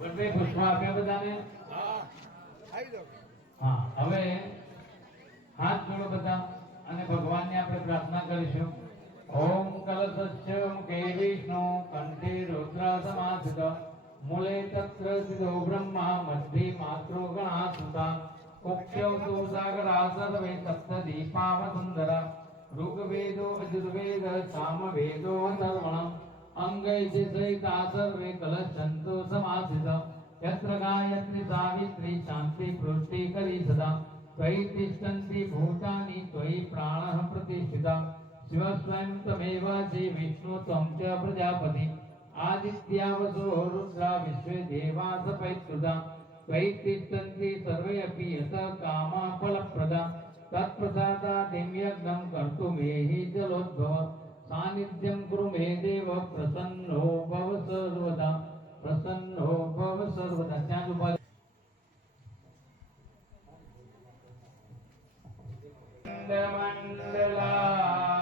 બધાને પુષ્પ આપ્યા બધાને? હા, હવે હાથ જોડો બધા અને ભગવાનને આપણે પ્રાર્થના કરીશું. ઓમ કલશસ્ય મુખે વિષ્ણુ કંઠે રુદ્ર સમાસિત મૂલે તત્ર સ્થિતો બ્રહ્મા મધ્યે માતૃ ગણા સુતા કુક્ષૌ તુ સાગરા સર્વે સપ્ત દીપાવ સુંદરા ऋग्वेदो यजुर्वेद सामवेदो सर्वणम् अंगैः सहिता सर्वे कलशन्तु समासिता यत्र गायत्री सावित्री शान्ति पुष्टि करी सदा त्वयि तिष्ठन्ति भूतानि त्वयि प्राणः प्रतिष्ठिता शिव स्वयं त्वमेव जि विष्णु त्वं च प्रजापति आदित्या वसो रुद्रा विश्वे देवा सपैत्युता त्वयि तिष्ठन्ति सर्वे अपि यतः कामा फलप्रदा तत्प्रसादादिं यज्ञं कर्तुमेहि जलोद्भव सानिध्यं कुरु मे देव प्रसन्नो भव सर्वदा प्रसन्नो भव सर्वदा। ત્યાં જ ઉભા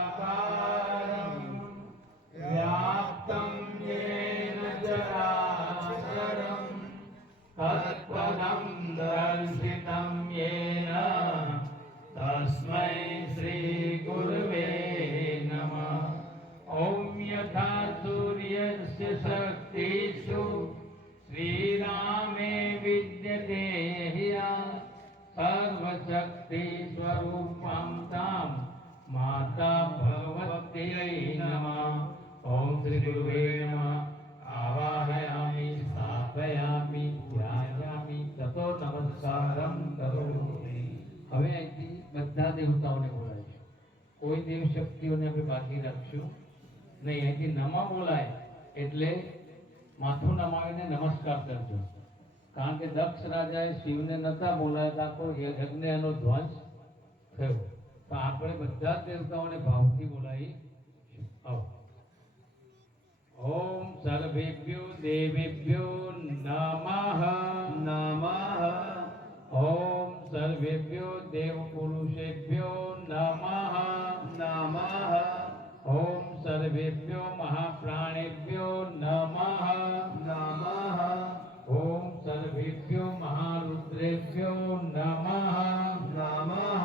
મંડલાકારं વ્યાપ્तं येन चराचरं तत्पदं दर्शितं येन तस्मै श्री गुरुवे नमः। ओम यथा सूर्यस्य शक्तिषु श्रीरामे विद्यते ह्या सर्वशक्ति स्वरूपं तां माता भगवत्यै नमः। ओम श्री गुरुवे नमः। आवाहयामि स्थापयामि ध्यायामि ततो नमस्कारं करोमि। હવે અહીંથી બધા દેવતાઓને બોલાવીશું. કોઈ દેવ શક્તિઓને આપણે બાકી રાખશું નહીં. અહીંથી નમઃ બોલાય એટલે માથું નમાવીને નમસ્કાર કરજો. કારણ કે દક્ષ રાજાએ શિવને નતા બોલાય તો આખો યજ્ઞ એનો ધ્વંસ થયો. તો આપણે બધા દેવતાઓને ભાવથી બોલાવીશું. આવો. ઓમ સર્વેભ્યો દેવેભ્યો નમઃ નમઃ. ओम सर्वेभ्यो देव पुरुषेभ्यो नमः नमः। ओम सर्वेभ्यो महाप्राणेभ्यो नमः नमः। ओम सर्वेभ्यो महारुद्रेभ्यो नमः नमः।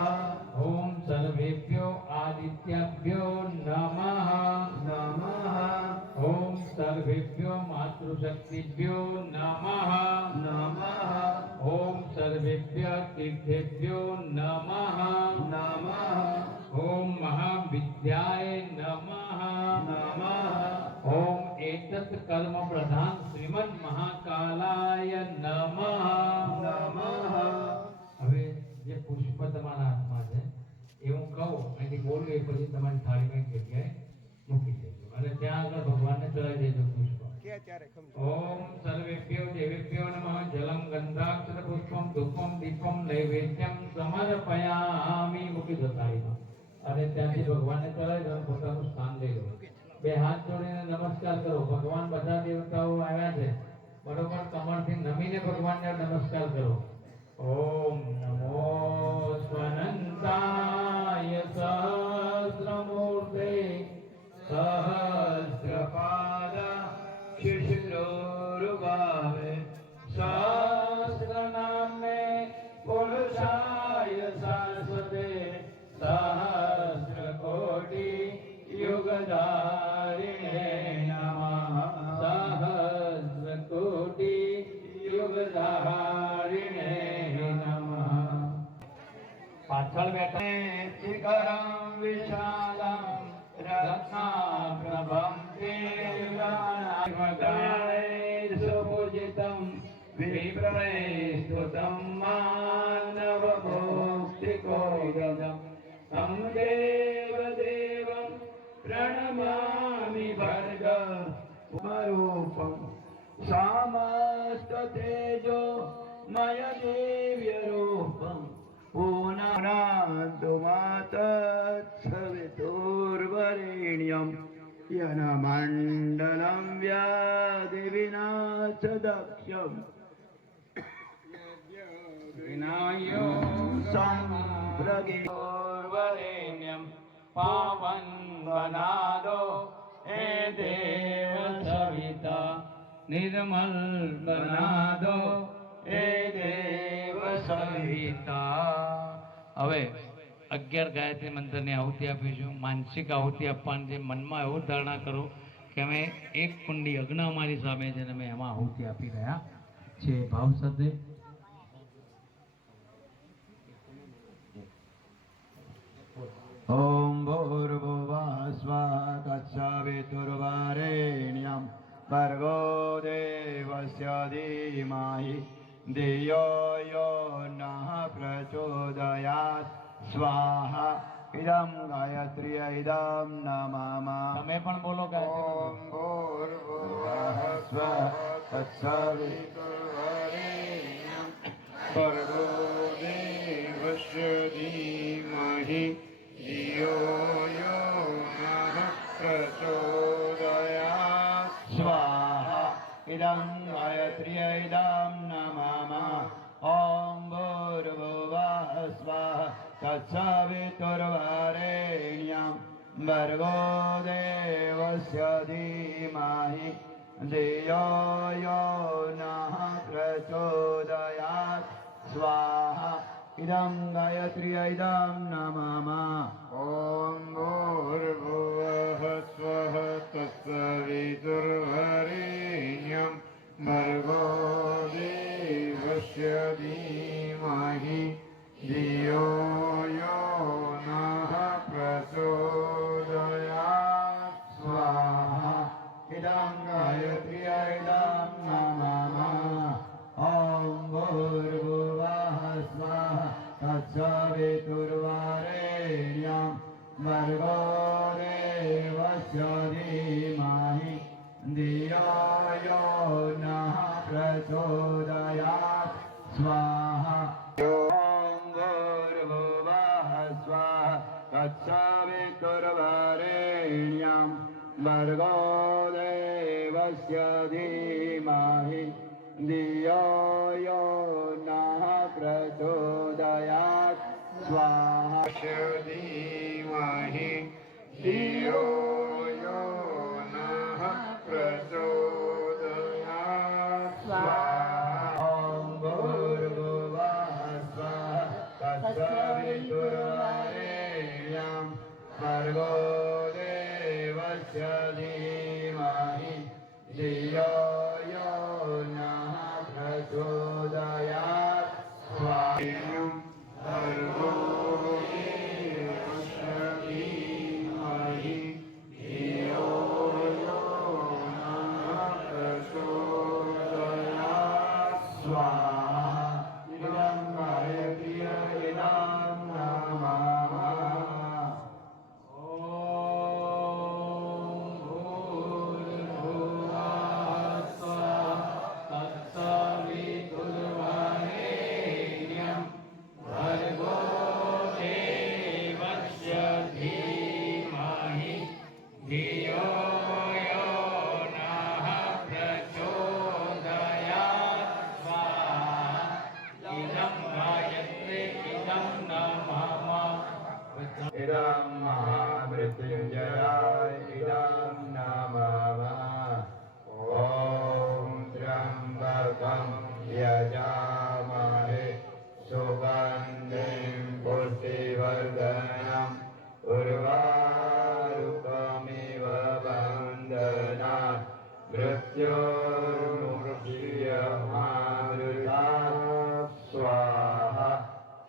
ओम सर्वेभ्यो आदित्यभ्यो नमः नमः। ओम सर्वेभ्यो मातृशक्तिभ्यो नमः नमः। ओम सर्वेभ्यः तीर्थेभ्यो नमः नमः। ओम महाविद्याय नमः नमः। ओम एतत् कर्म प्रधान श्रीमन् महाकालाय नमः नमः। હવે જે પુષ્પ તમારા હાથમાં છે એ હું કહું અહીંથી બોલું એ પછી તમારી થાળીમાં એક જગ્યાએ મૂકી દેજો અને ત્યાં આગળ ભગવાનને ચડાવી દેજો પુષ્પ. ओम सर्वेभ्यो देवेभ्यो नमः। जलम गंधाक्षर पुष्पम धूपम दीपम नैवेद्यम समर्पयामि। મૂકી દો થાળીમાં અને ત્યાંથી ભગવાનને ચડાવી દો. પોતાનું સ્થાન લઈ લો. બે હાથ જોડીને નમસ્કાર કરો. ભગવાન બધા દેવતાઓ આવ્યા છે બરોબર. કમરથી નમીને ભગવાનને નમસ્કાર કરો. ઓમ નમો સ્વનંતાય સહસ્રમૂર્તે सहस्रपादा शिशिरोरुभावे सहस्रनाम्ने पुरुषाय शाश्वते सहस्रकोटि युगधारिणे नमः। सहस्रकोटि युगधारिणे नमः। पाछळ बैठे शिखरं विशालं रत्नाप्रभं सुपूजितं विप्रस्तुतं मानवभोक्तिकोदं तं देवदेवं प्रणमामि भर्ग रूपं समस्ततेजो मय दिव्यरूपं पुनः मातत्सवितुर्वरेण्यं येन मण्डलं व्याधिविनाशदक्ष्यं विनायो सम्प्रगितुर्वरेण्यं पावन्वनादो हे देव सविता निर्मल बना दो ए देव सविता। હવે 11 ગાયત્રી મંત્રની આહુતિ આપીશું. માનસિક આહુતિ આપવાની છે. મનમાં એવું ધારણા કરો કે અમે એક કુંડી અગ્ન અમારી સામે છે અને અમે એમાં આહુતિ આપી રહ્યા છે ભાવ સાથે. ओम भूर्भुवः स्वः तत्सवितुर्वरेण्यं भर्गो देवस्य धीमहि धियो यो नः प्रचोदयात् स्वाहा इदं गायत्री इदं नमामः. તમે પણ બોલો ગાયત્રી. ओम भूर्भुवः स्वः तत्सवितुर्वरेण्यं भर्गो देवस्य धीमहि धियो यो नः प्रचोदयात् स्वाहा इदं गायत्री इदं नमामः. ॐ भूर्भुवः स्वः तत्सवितुर्वरेण्यं भर्गो देवस्य धीमहि धियो यो नः प्रचोदयात् स्वाहा इदं गायत्री इदं नमामः. ॐ भूर्भुवः स्वः तत्सवितुर्वरेण्यं भर्गो देवस्य धीमहि धियो यो नः प्रचोदयात् स्वाहा इदं गायत्री इदं नमामः. ॐ भूर्भुवः स्वः तत्सवितुर्वरेण्यं भर्गो देवस्य धीमहि धियो यो नः प्रचोदयात् स्वाहा. ॐ भूर्भुवः स्वः तत्सवितुर्वरेण्यं भर्गो देवस्य धीमहि धियो यो नः प्रचोदयात् स्वाहा. धीमहि धियो यो नः प्रचोदयात् स्वाहा. ॐ भूर्भुवः स्वः तत्सवितुर्वरेण्यं भर्गो देवस्य धीमहि धियो यो नः प्रचोदयात् स्वाहा. भर्गो देवस्य धीमहि धियो यो नः प्रचोदयात् स्वाहा.